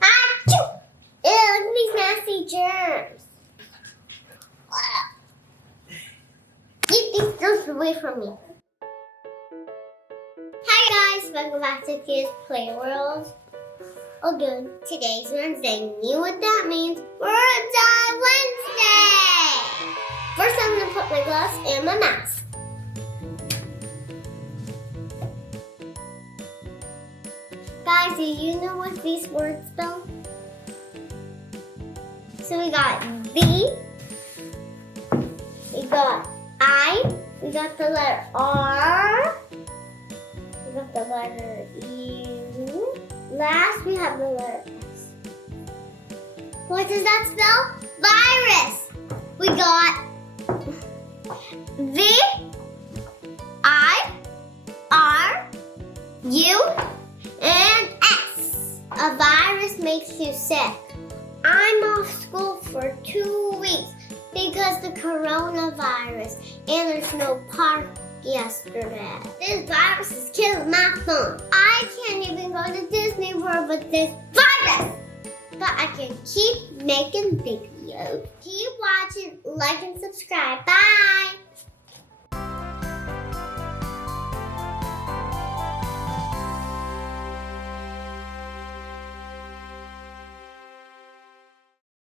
Achoo! Ew, look at these nasty germs. Get these germs away from me. Hi guys, welcome back to Kids Playworld. Oh good, today's Wednesday. You know what that means? Words on Wednesday! First I'm gonna put my gloves and my mask. Guys, do you know what these words spell? So we got V, we got I, we got the letter R, we got the letter U. Last, we have the letter S. What does that spell? Virus. We got V, I, R, U, and S. A virus makes you sick. I'm off school for 2 weeks because the coronavirus, and there's no park yesterday. This virus is killing my phone. I can't even go to Disney World with this virus. But I can keep making videos. Keep watching, like, and subscribe. Bye.